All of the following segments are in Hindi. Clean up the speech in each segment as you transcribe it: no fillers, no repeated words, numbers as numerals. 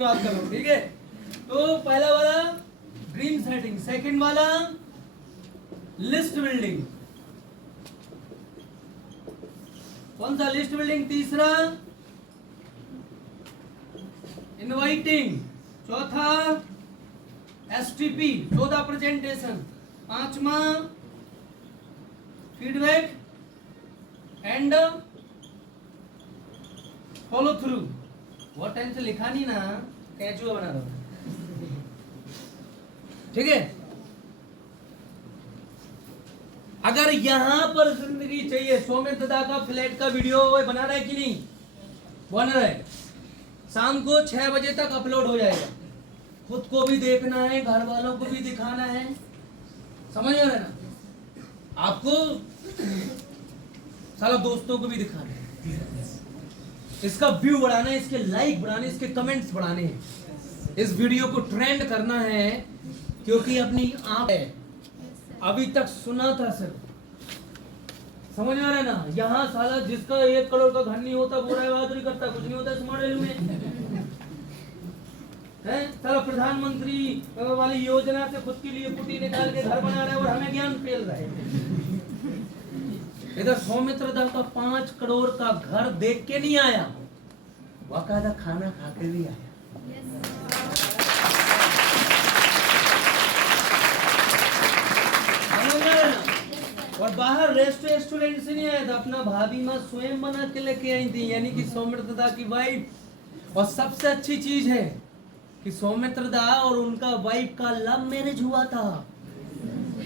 बात कर रहा हूं, ठीक है। तो पहला वाला ड्रीम सेटिंग, सेकंड वाला लिस्ट बिल्डिंग, कौन सा लिस्ट बिल्डिंग, तीसरा इनवाइटिंग, चौथा एसटीपी, चौथा प्रेजेंटेशन, पांचवा फीडबैक एंड फॉलो थ्रू। बहुत टाइम से लिखा नहीं ना, कैचुआ बना रहा हूं, ठीक है। अगर यहां पर जिंदगी चाहिए, सौमित्र दत्ता का फ्लैट का वीडियो बना रहा है कि नहीं, बन रहा है, शाम को 6 बजे तक अपलोड हो जाएगा। खुद को भी देखना है, घर वालों को भी दिखाना है, समझ में आ रहा है ना आपको, साला दोस्तों को भी दिखाना है, इसका व्यू बढ़ाना है, इसके लाइक बढ़ाने, इसके कमेंट्स बढ़ाने हैं, इस वीडियो को ट्रेंड करना है, क्योंकि अपनी आंख है। अभी तक सुना था सर, समझ में आ रहा है ना। यहाँ साला जिसका 1 करोड़ का घर नहीं होता वो राय बहादुरी करता, कुछ नहीं होता स्मार्ट वैल्यू में है। साला प्रधानमंत्री वाली योजना से खुद के लिए पुटी निकाल के घर बना रहा है और हमें ज्ञान फैल रहा है। इधर सौमित्र दत्ता का 5 करोड़ का घर देख के नहीं आया, बाकायदा खाना खा के भी आया। और बाहर रेस्टोरेंट से नहीं आया था, अपना भाभी माँ स्वयं बना के लेके आई थी, यानी कि सौमित्र दत्ता की वाइफ। और सबसे अच्छी चीज है कि सौमित्र दत्ता और उनका वाइफ का लव मैरिज हुआ था,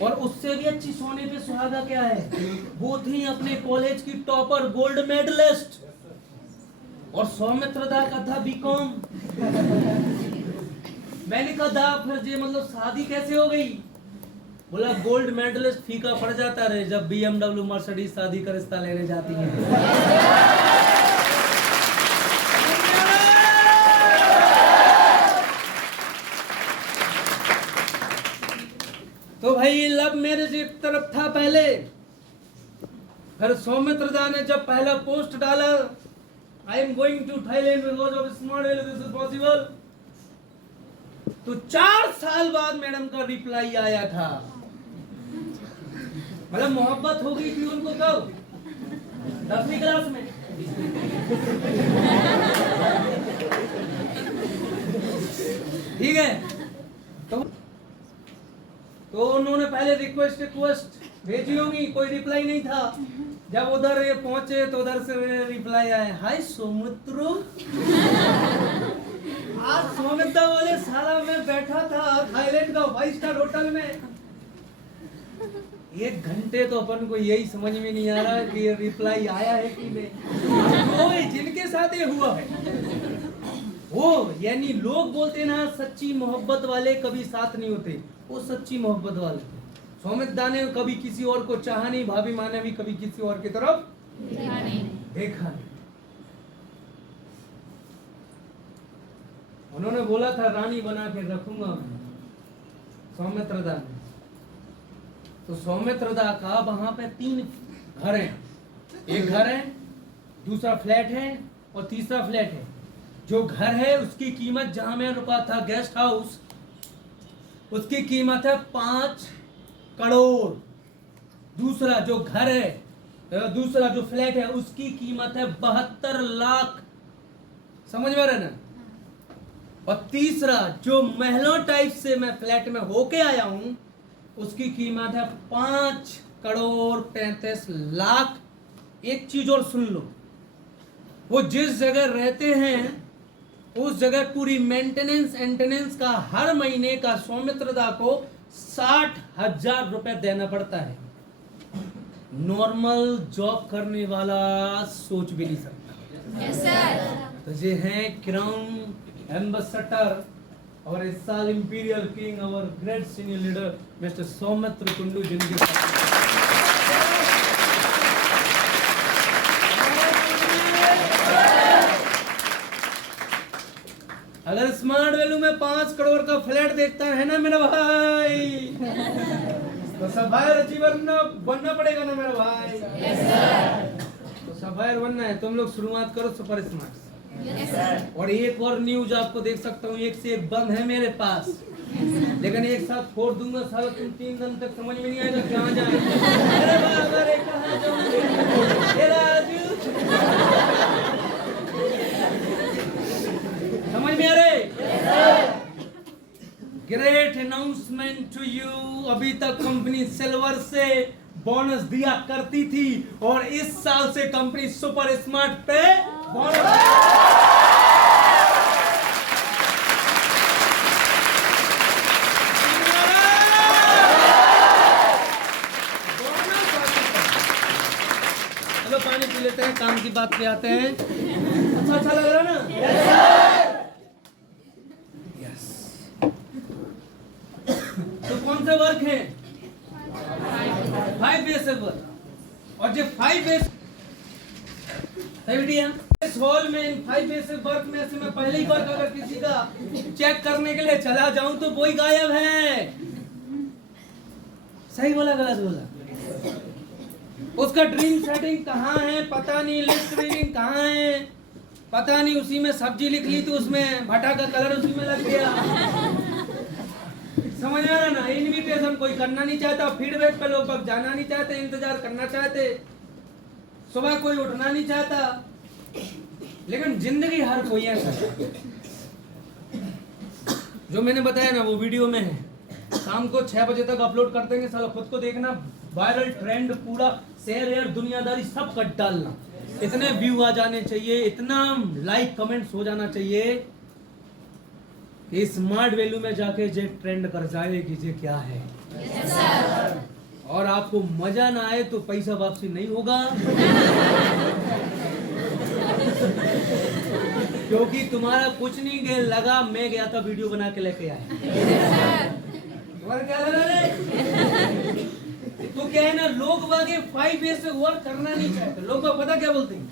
और उससे भी अच्छी सोने पे सुहागा क्या है, वो थी अपने कॉलेज की टॉपर, गोल्ड मेडलिस्ट, और सौमित्र दत्ता का था बीकॉम। मैंने कहा दा फिर ये मतलब शादी कैसे हो गई, बोला गोल्ड मेडलिस्ट फीका पड़ जाता रहे जब BMW मर्सिडीज शादी का रिश्ता लेने जाती है। तो भाई लव मैरिज एक तरफ था पहले, फिर सौमित्र दत्ता ने जब पहला पोस्ट डाला, I am going to Thailand because of smart value this is possible, तो 4 साल बाद मैडम का रिप्लाई आया था। मतलब मोहब्बत हो गई थी उनको कब, 10वीं क्लास में। ठीक है, तो उन्होंने पहले रिक्वेस्ट भेजी होगी, कोई रिप्लाई नहीं था। जब उधर ये पहुंचे तो उधर से रिप्लाई आया, हाय सौमित्र। आज सौमित्र वाले साला में बैठा था थाईलैंड का 5 स्टार होटल में, 1 घंटे तो अपन को यही समझ में नहीं आ रहा कि ये रिप्लाई आया है कि नहीं। जिनके साथ ये हुआ है वो, यानी लोग बोलते ना सच्ची मोहब्बत वाले कभी साथ नहीं होते, वो सच्ची मोहब्बत वाले थे। सौमित्र दत्ता ने कभी किसी और को चाहा नहीं, भाभी माँ ने भी कभी किसी और की तरफ देखा नहीं। उन्होंने बोला था रानी बना के रखूंगा मैं, सौमित्र दत्ता ने। तो सौमित्र दत्ता का वहां पे 3 घर हैं, एक घर है, दूसरा फ्लैट है और तीसरा फ्लैट है। जो घर है उसकी कीमत, जहां मैं रुका था गेस्ट हाउस, उसकी कीमत है 5 करोड़। दूसरा जो घर है, दूसरा जो फ्लैट है, उसकी कीमत है 72 लाख, समझ में आ रहा है ना। और तीसरा जो महलों टाइप से मैं फ्लैट में होके आया हूं, उसकी कीमत है 5 करोड़ 33 लाख। एक चीज और सुन लो, वो जिस जगह रहते हैं उस जगह पूरी मेंटेनेंस का हर महीने का सौमित्र दत्ता को 60,000 रुपए देना पड़ता है। नॉर्मल जॉब करने वाला सोच भी नहीं सकता। yes, sir. तो ये हैं क्राउन एम्बेसडर और इस साल इंपीरियल किंग, और great senior leader mister Soumitra Kundu, जिनके अगर स्मार्ट वैल्यू में 5 करोड़ का फ्लैट देखता है ना मेरा भाई, तो सफायर अचीवर बनना पड़ेगा ना मेरा भाई। yes, तो सफायर बनना है, तुम लोग शुरुआत करो सुपर स्मार्ट। और एक और न्यूज आपको देख सकता हूँ, एक से एक बंद है मेरे पास, लेकिन एक साथ फोड़ दूंगा साला, तुम 3 दिन तक समझ में नहीं आएगा कहाँ जाए। अरे बाबा रे कहाँ जाऊंगी, हे राजू समझ में आ रहे? ग्रेट अनाउंसमेंट टू यू, अभी तक कंपनी सिल्वर से बोनस दिया करती थी और इस साल से कंपनी सुपर स्मार्ट पे बोनस। चलो पानी पी लेते हैं, काम की बात पे आते हैं। अच्छा लग रहा ना? यस। तो कौन से वर्क है? 5 बेसिक वर्क। और जो 5 बेसिक इस हॉल में इन 5 बेसिक वर्क में से मैं पहले ही वर्क अगर किसी का चेक करने के लिए चला जाऊं तो वही गायब है। सही बोला गलत बोला? उसका ड्रीम सेटिंग कहाँ है पता नहीं, लिस्ट रीडिंग कहाँ है पता नहीं, उसी में सब्जी लिख ली तो उसमें भटा का कलर उसी में लग गया। समझ आ रहा ना? इनविटेशन कोई करना नहीं चाहता, फीडबैक पे लोग अब जाना नहीं चाहते, इंतजार करना चाहते, सुबह कोई उठना नहीं चाहता, लेकिन जिंदगी हर कोई ऐसा जो मैंने बताया ना वो वीडियो में है। शाम को 6 बजे तक अपलोड कर देंगे, साला खुद को देखना, वायरल ट्रेंड पूरा शेयर दुनियादारी सब कट डालना, इतने व्यू आ जाने चाहिए, इतना लाइक कमेंट्स हो जाना चाहिए कि स्मार्ट वैल्यू में जाके जे ट्रेंड कर जाए कि जे क्या है। yes, और आपको मजा ना आए तो पैसा वापसी नहीं होगा। क्योंकि तुम्हारा कुछ नहीं गया लगा, मैं गया था वीडियो बना के लेके आया। तुम्हारा क्या लगा रे? तो क्या है ना, लोग वागे 5 बेस से वर्क करना नहीं चाहते। लोग पता क्या बोलते हैं,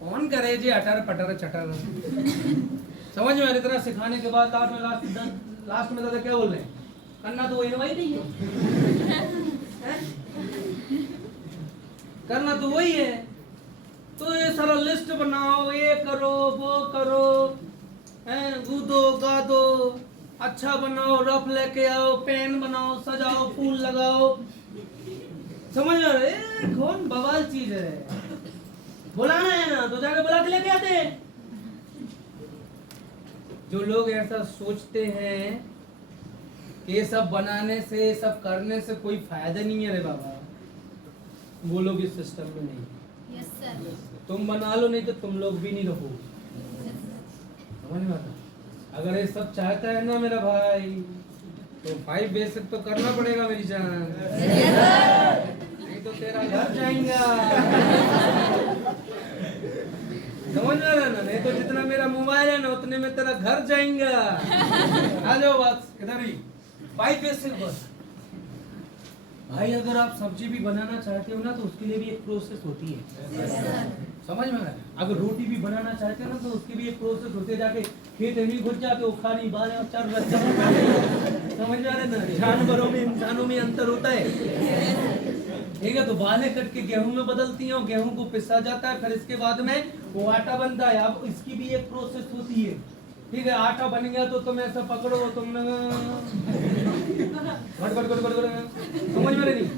कौन करे जी अटर पटर चटर। समझ में इतना सिखाने के बाद लास्ट में दादा क्या बोल रहे हैं, करना तो वही वही नहीं है, करना तो वही है। तो ये सारा लिस्ट बनाओ, ये करो वो करो, गूदो गादो, अच्छा बनाओ, रफ लेके आओ, पेन बनाओ, सजाओ, फूल लगाओ। समझ में आ रहा है? कौन बवाल चीज है, बुलाना है ना तो जाके बुला के लेके आते। जो लोग ऐसा सोचते हैं कि ये सब बनाने से, सब करने से कोई फायदा नहीं है रे बाबा, वो लोग इस सिस्टम में नहीं। yes, sir. तुम बना लो, नहीं तो तुम लोग भी नहीं रहो। समझ में आता? अगर ये सब चाहता है ना मेरा भाई तो 5 बेसिक तो करना पड़ेगा मेरी जान, नहीं तो तेरा घर जाएगा। समझ में आ रहा ना? नहीं तो जितना मेरा मोबाइल है ना उतने में तेरा घर जाएगा। आ जाओ बात इधर ही। 5 बेसिक बस भाई, अगर आप सब्जी भी बनाना चाहते हो ना तो उसके लिए भी एक प्रोसेस होती है। समझ में आ रहा है? अगर रोटी भी बनाना चाहते हो ना तो उसकी भी एक प्रोसेस होती है, जाके खेत में घुस जाके उखाड़ी बाल और चर समझ में आ रहा है ना? जानवरों में इंसानों में अंतर होता है, ठीक है? तो बालें कट के गेहूं में बदलती हैं, गेहूं को पिसा जाता है, फिर इसके बाद में वो आटा बनता है। अब इसकी भी एक प्रोसेस होती है, ठीक है? आटा बन गया तो तुम ऐसा पकड़ो, तुमने समझ में नहीं,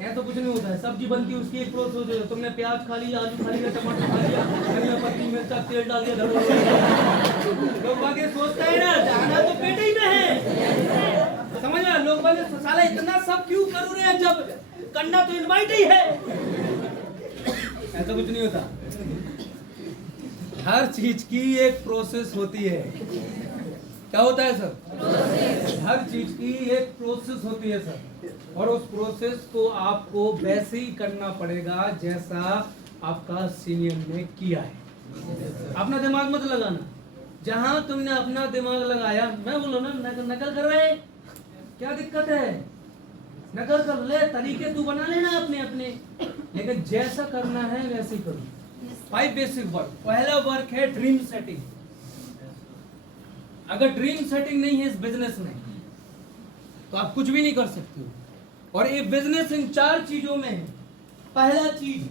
ऐसा कुछ नहीं होता है। सब्जी बनती है उसकी एक प्रोसेस होती है, तुमने प्याज खा लिया, आलू खा लिया, टमाटर खा लिया, धनिया पत्ती मिर्चा तेल डाल दिया, लोग बाकी सोचते हैं ना जाना तो पेट ही में है। समझ में? लोग बोले साला इतना सब क्यों करूँ रे, जब करना तो इनवाइट ही है। ऐसा कुछ नहीं होता, हर चीज की एक प्रोसेस होती है। क्या होता है सर? हर चीज की एक प्रोसेस होती है सर, और उस प्रोसेस को आपको वैसे ही करना पड़ेगा जैसा आपका सीनियर ने किया है। अपना दिमाग मत लगाना, जहां तुमने अपना दिमाग लगाया, मैं बोलो ना नकल कर रहे, क्या दिक्कत है? नकल कर ले, तरीके तू बना लेना अपने अपने, लेकिन जैसा करना है वैसे करो। 5 बेसिक वर्क। पहला वर्क है ड्रीम सेटिंग। अगर ड्रीम सेटिंग नहीं है इस बिजनेस में तो आप कुछ भी नहीं कर सकते हो, और ये बिजनेस इन 4 चीजों में है। पहला चीज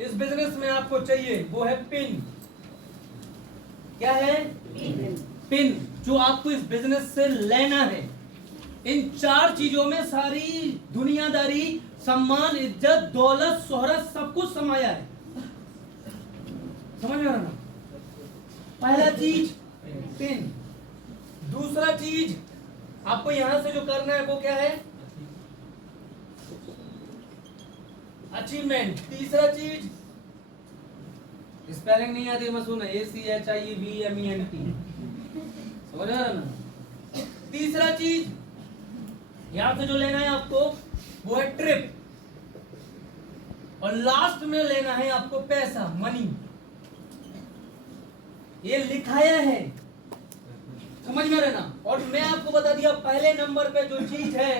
इस बिजनेस में आपको चाहिए वो है पिन। क्या है? पिन, जो आपको इस बिजनेस से लेना है। इन 4 चीजों में सारी दुनियादारी, सम्मान, इज्जत, दौलत, शोहरत सब कुछ समाया है। समझ में आ रहा ना? पहला चीज पिन, दूसरा चीज आपको यहां से जो करना है वो क्या है? अचीवमेंट। तीसरा चीज, स्पेलिंग नहीं आती मैं सुना, ACHIEVMENT, समझ आ रहा ना? तीसरा चीज यहां से जो लेना है आपको वो है ट्रिप, और लास्ट में लेना है आपको पैसा, मनी। ये लिखाया है, समझ में रहना। और मैं आपको बता दिया पहले नंबर पे जो चीज है,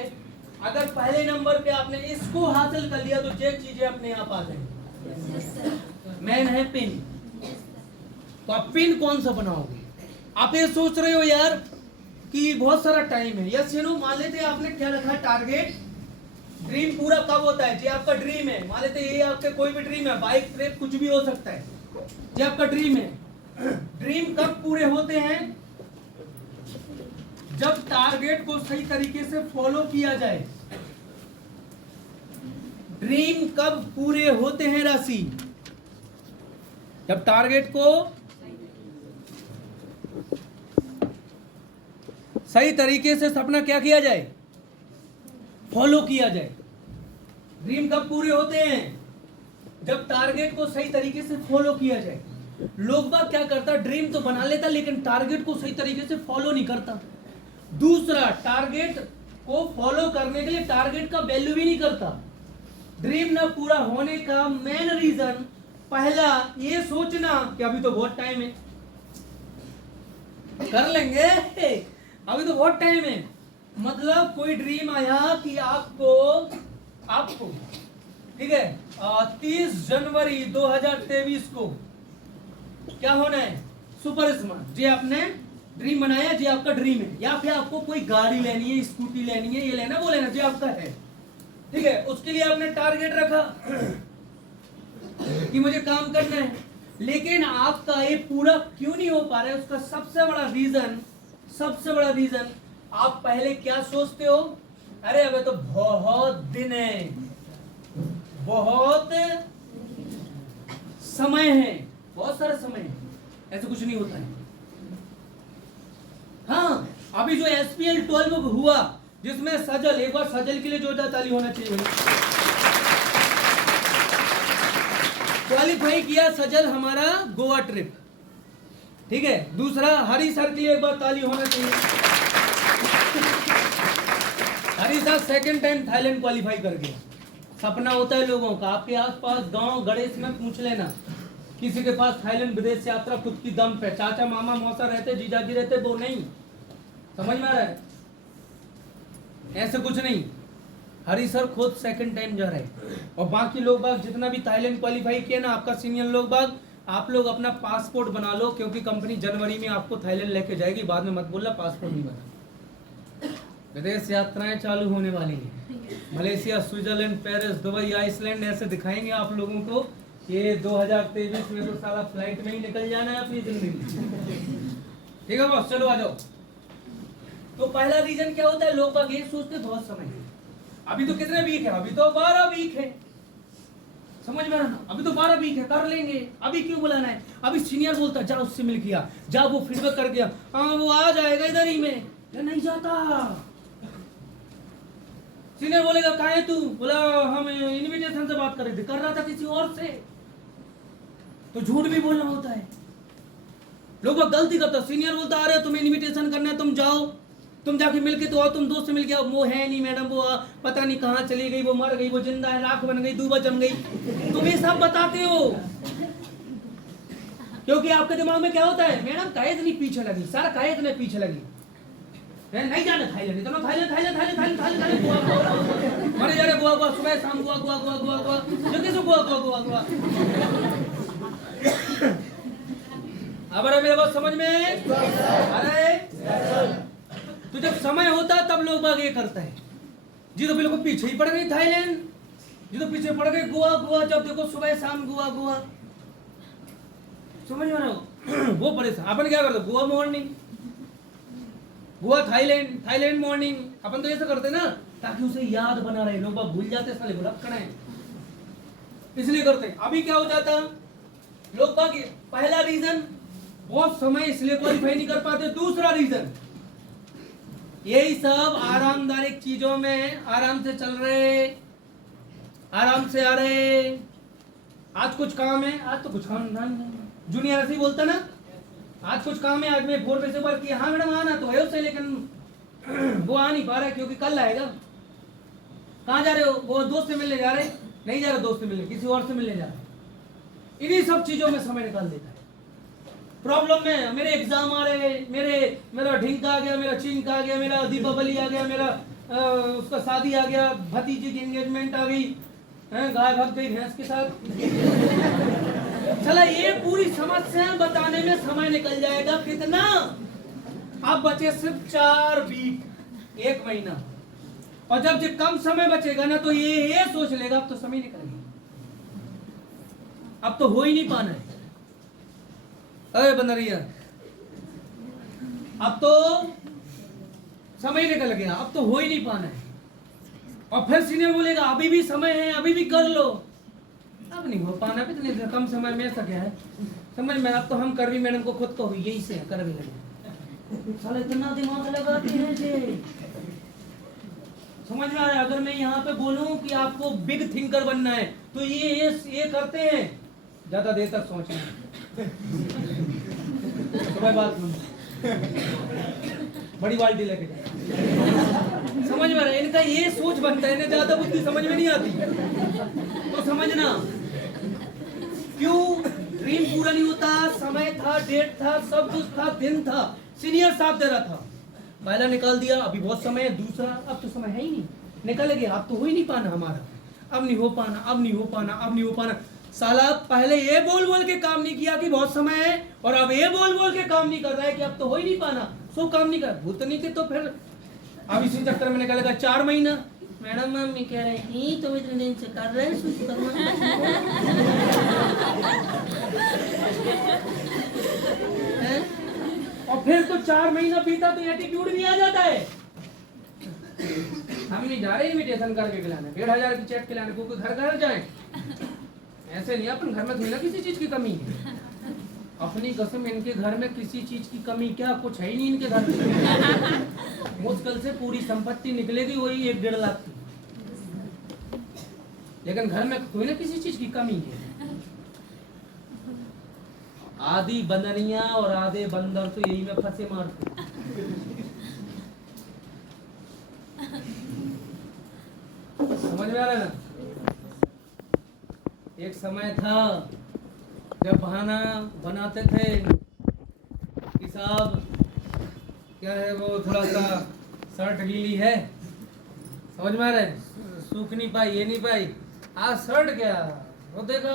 अगर पहले नंबर पे आपने इसको हासिल कर लिया तो ये चीजें अपने आप आ जाएंगी। मेन है पिन। तो आप पिन कौन सा बनाओगे? आप ये सोच रहे हो यार कि बहुत सारा टाइम है, यस नो, मान लेते हैं आपने क्या रखा है टारगेट, ड्रीम पूरा कब होता है? ये आपका ड्रीम है, मान लेते ये आपके कोई भी ड्रीम है, बाइक, ट्रिप, कुछ भी हो सकता है, ये आपका ड्रीम है। ड्रीम कब पूरे होते हैं? जब टारगेट को सही तरीके से फॉलो किया जाए। ड्रीम कब पूरे होते हैं राशि? जब टारगेट को सही तरीके से सपना क्या किया जाए? फॉलो किया जाए। ड्रीम कब पूरे होते हैं? जब टारगेट को सही तरीके से फॉलो किया जाए। लोग बाग क्या करता, ड्रीम तो बना लेता लेकिन टारगेट को सही तरीके से फॉलो नहीं करता। दूसरा, टारगेट को फॉलो करने के लिए टारगेट का वैल्यू भी नहीं करता। ड्रीम ना पूरा होने का मेन रीजन, पहला ये सोचना कि अभी तो बहुत टाइम है, कर लेंगे, अभी तो बहुत टाइम है। मतलब कोई ड्रीम आया कि आपको ठीक है 30 जनवरी 2023 को क्या होना है? Super smart. जी आपने ड्रीम बनाया, जी आपका ड्रीम है। या फिर आपको कोई गाड़ी लेनी है, स्कूटी लेनी है, ये लेना वो लेना, जी आपका है, ठीक है। उसके लिए आपने टारगेट रखा कि मुझे काम करना है, लेकिन आपका ये पूरा क्यों नहीं हो पा रहा है? उसका सबसे बड़ा रीजन आप पहले क्या सोचते हो? अरे अबे तो बहुत दिन है, बहुत समय है, बहुत सारा समय है। ऐसा कुछ नहीं होता है। हाँ, अभी जो SPL 12 हुआ जिसमें सजल, एक बार सजल के लिए जोरदार ताली होना चाहिए। क्वालिफाई किया सजल हमारा गोवा ट्रिप, ठीक है। दूसरा, हरी सर के लिए एक बार ताली होना चाहिए। Hari sir second time Thailand qualify कर गया। सपना होता है लोगों का, आपके आसपास गांव गणेश में पूछ लेना, किसी के पास थाईलैंड विदेश यात्रा खुद की दम पे, चाचा मामा मौसा रहते, जीजाजी रहते, वो नहीं, समझ में आ रहा है? ऐसे कुछ नहीं। हरी सर खुद सेकंड टाइम जा रहे हैं। और बाकी लोग बाग जितना भी थाईलैंड क्वालिफाई किया ना, आपका सीनियर लोग बाग, आप लोग अपना पासपोर्ट बना लो, क्योंकि कंपनी जनवरी में आपको थाईलैंड लेके जाएगी। बाद में मत बोलना पासपोर्ट नहीं बना। विदेश यात्राएं चालू होने वाली हैं। Malaysia, Switzerland, Paris, Dubai, Iceland, ऐसे दिखाएंगे आप लोगों को। ये 2023 में तो साला फ्लाइट में ही निकल जाना है अपनी जिंदगी। ठीक है बॉस, चलो आ जाओ। तो पहला रीजन क्या होता है? लोग बाग ये सोचते बहुत समय है। अभी तो कितने वीक है? अभी तो 12 वीक है, समझ में ना? अभी तो 12 वीक है, कर लेंगे, अभी क्यों बुलाना है? अभी सीनियर बोलता जा उससे मिल गया, जा वो फीडबैक कर गया, हाँ वो आ जाएगा इधर ही में, या नहीं जाता। सीनियर बोलेगा कहाँ है तू? बोला हम इनविटेशन से बात कर रहे थे, कर रहा था किसी और से। तो झूठ भी बोलना होता है। लोग गलती करता, सीनियर बोलता अरे तुम्हें इनविटेशन करना है, तुम जाओ, तुम जाके मिलके तो आओ, तुम दोस्त से मिल के आओ। वो है नहीं मैडम, वो पता नहीं कहाँ चली गई, वो मर गई, वो जिंदा है, राख बन गई, दूबा जम गई। तुम ये सब बताते हो क्योंकि आपके दिमाग में क्या होता है? मैडम काहे इतनी पीछे लगी, सर काहे इतने पीछे लगी, नहीं जाना थाईलैंड, इतना थाईलैंड गोवा मरे जा रहे, गोवा सुबह शाम गोवा जल्दी से गोवा। अब मेरे बात समझ में? अरे तो जब समय होता है तब लोग बाग ये करता है। जी तो बिल्कुल पीछे ही पड़ गई थाईलैंड, जी तो पीछे पड़ गई गोवा। जब देखो सुबह शाम गोवा, समझ में रहा हो? वो परेशान। अपन क्या करते, Goa morning, Goa Thailand morning, अपन तो ऐसा करते ना ताकि उसे याद बना रहे। लोग बाग भूल जाते साले भुलक्कड़ हैं, इसलिए करते। अभी क्या हो जाता, लोग बाग पहला रीजन बहुत समय इसलिए क्वालिफाई नहीं कर पाते। दूसरा रीजन यही सब आरामदायक चीजों में आराम से चल रहे, आराम से आ रहे। आज कुछ काम है, आज तो कुछ काम नहीं। जूनियर ऐसे ही बोलता ना, आज कुछ काम है, आज मैं 4 पैसे पर किया। हाँ मैडम आना तो है उसे, लेकिन वो आ नहीं पा रहा है क्योंकि कल आएगा। कहाँ जा रहे हो? वो दोस्त से मिलने जा रहे, नहीं जा रहे दोस्त से मिलने, किसी और से मिलने जा रहे। इन्हीं सब चीजों में समय निकाल देता है। प्रॉब्लम में मेरे एग्जाम आ रहे, मेरा ढिंक आ गया, मेरा चिंक आ गया, मेरा दीपावली आ गया, मेरा उसका शादी आ गया, भतीजी की एंगेजमेंट आ गई, गाय भाग गई भैंस के साथ। चला ये पूरी समस्या बताने में समय निकल जाएगा कितना? अब बचे सिर्फ 4 वीक, 1 महीना। और जब कम समय बचेगा ना तो ये सोच लेगा अब तो समय निकल गया, अब तो हो ही नहीं पाना है। अरे बनरिया, अब तो समय निकल गया, अब तो हो ही नहीं पाना है। और फिर सीनियर बोलेगा अभी भी समय है, अभी भी कर लो। अब नहीं हो पाना, इतने कम समय में ऐसा क्या है समझ में। अब तो हम करवी मैडम को खुद को यही से करवी लगे, साले इतना दिमाग लगाते हैं जे। समझ में आ रहा है? अगर मैं यहाँ पे बोलूं कि आपको बिग थिंकर बनना है तो ये करते हैं, ज्यादा देर तक सोचना है। सुबह बात बड़ी बाल्टी लेके जाए, समझ में आ रहा है? इनका ये सोच बनता है, इन्हें ज्यादा बुद्धि समझ में नहीं आती। तो समझना क्यों ड्रीम पूरा नहीं होता। समय था, डेट था, सब कुछ था, दिन था, सीनियर साथ दे रहा था, पहला निकाल दिया, अभी बहुत समय है। दूसरा अब तो समय है ही नहीं, निकल गया, अब तो हो ही नहीं पाना हमारा, अब नहीं हो पाना, अब नहीं हो पाना, अब नहीं हो पाना। साला पहले ये बोल बोल के काम नहीं किया कि बहुत समय है, और अब ये बोल बोल के काम नहीं कर रहा है कि अब तो हो ही नहीं पाना, सो काम नहीं कर भूत नहीं थे। तो फिर अब इसी चक्कर में निकलेगा 4 महीना। मैडम मम्मी कह रहे हैं तुम इतने दिन से कर रहे हैं। और फिर तो 4 महीना बीता तो एटीट्यूड भी आ जाता है। हम नहीं जा रहे इन्विटेशन करके खिलाने, 1500 की चेक खिलाने, क्योंकि घर घर जाए ऐसे नहीं। अपन घर में थोड़ी ना किसी चीज की कमी है, अपनी कसम इनके घर में किसी चीज की कमी क्या, कुछ है ही नहीं इनके घर में। मुश्किल से पूरी संपत्ति निकलेगी वही 1-1.5 लाख की, लेकिन घर में कोई ना किसी चीज की कमी है। आधी बंदनिया और आधे बंदर तो यही में फंसे मारते। समझ में आ रहा है ना? एक समय था जब बहाना बनाते थे कि साहब क्या है वो थोड़ा सा शर्ट गीली है, समझ में आ रहा है, सूख नहीं पाई, ये नहीं पाई। आज शर्ट क्या वो देखो,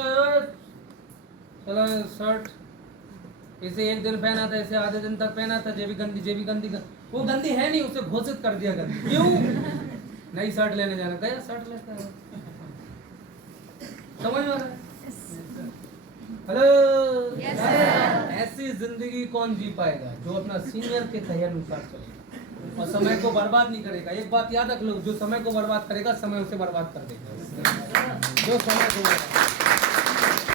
चलो शर्ट इसे 1 दिन पहना था, इसे आधे दिन तक पहना था, जेबी गंदी वो गंदी है नहीं, उसे घोषित कर दिया गंदी। क्यों? नई शर्ट लेने जाना, गया शर्ट लेता है। समझ में आ रहा है? हेलो, ऐसी जिंदगी कौन जी पाएगा जो अपना सीनियर के कहे अनुसार चले और समय को बर्बाद नहीं करेगा। एक बात याद रख लो, जो समय को बर्बाद करेगा समय उसे बर्बाद कर देगा। जो समय को